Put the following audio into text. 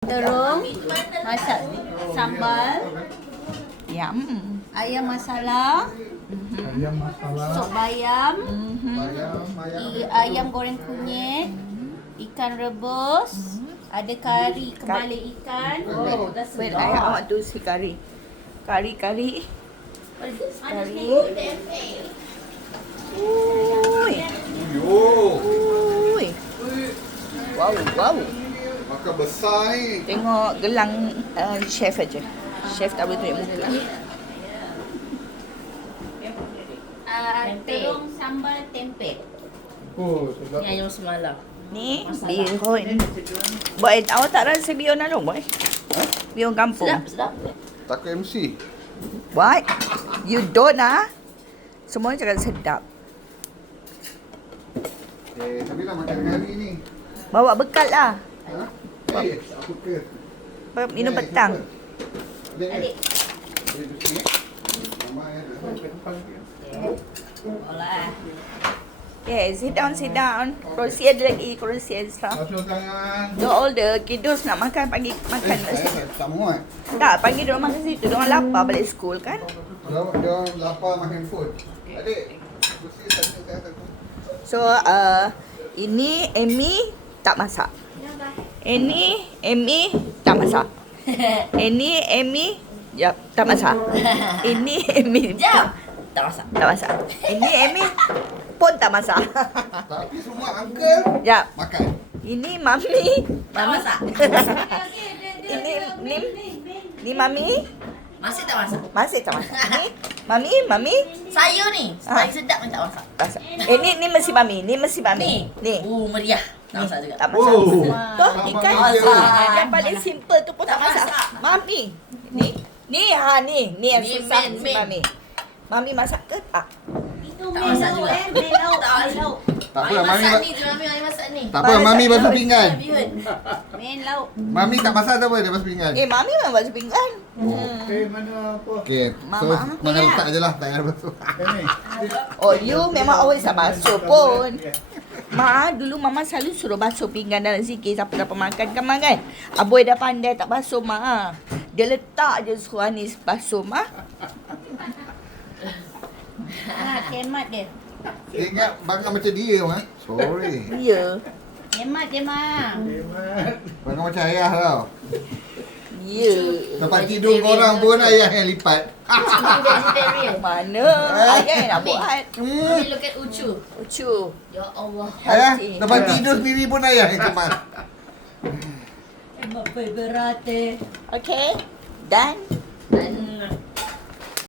Terung, masak sambal, Yum. ayam masala, Ayam masala, sup bayam, ayam ayam goreng kunyit, ikan rebus, ada kari kepala ikan. Oh, dah Wait, sedap. I want to see curry. Curry. Curry. Ui. Ui. Wow. Makan besar ni. Tengok gelang chef aja. Chef tak boleh tunjuk muka. Terung sambal tempe. Oh, sedap. Ni ayam semalam. Ni bihun. Boy, awak tak rasa bihun alung, boy? Bihun kampung. Sedap. Takut MC. What? You don't Semua cakap sedap. Tapi nak makan kari ni. Bawa bekal lah. Ha? Apa ke? Minum petang. Adik. Mama ya. Olah. Okay, sit down. Kerusi ada lagi, kerusi extra. Basuh tangan. The older, kiddos nak makan, panggil makan. Saya tak muat. Tak, panggil diorang makan situ. Diorang lapar balik school kan? Dia lapar makan food. Adik. Bersih satu. So, ini Amy tak masak. Ini Amy tak masak. Ini Amy tak masak. Ini Amy Jam. Tak masak. tak masak. Ini Amy pun tak masak. Tapi semua uncle Jap. makan. Ini Mami. Tak masak. Ini Mami. Masih tak masak. Masih tak masak. Ini Mami. Saya ni paling sedap ni tak masak. Masak. Ni mesti Mami. Ni mesti Mami. Ni. Meriah. Tak masak juga. Tak masak. Oh. Toh, Tak ikan masak. yang paling simple tu pun tak Tak masak. masak. Mami. Ni yang yang Ni susah main, si main. Mami. Mami masak ke tak? Itu Tak main masak lauk juga. main lauk. Tak Main masak. lauk. Tak apa, Mami Mami masak ni tu Mami masak ni. tak apa, Mami basuh pinggan. Bihun. Main lauk. Mami tak masak tak apa, dia basuh pinggan. Mami memang basuh pinggan. Okey, so Mama. makan letak je lah, tak payah basuh. Oh, you memang always tak basuh pun. Dulu Mama selalu suruh basuh pinggan dalam sikit siapa dapat makan kan, Mak kan? Aboy dah pandai tak basuh, Mak. Dia letak je suruh Anis basuh, Mak. Kemat dia. Dia ingat bangang macam dia, Mak. Sorry. Ya. Kemat dia, Mak. Bangang macam ayah tau. Ya. Tempat tidur korang pun ayah yang lipat. Vegetarian. Mana? Ayah yang nak buat. Mami look at Ucu. Ucu. Ya Allah. Ayah, tempat tidur sendiri pun ayah yang kemas. Kemat berat eh. Okay. Done.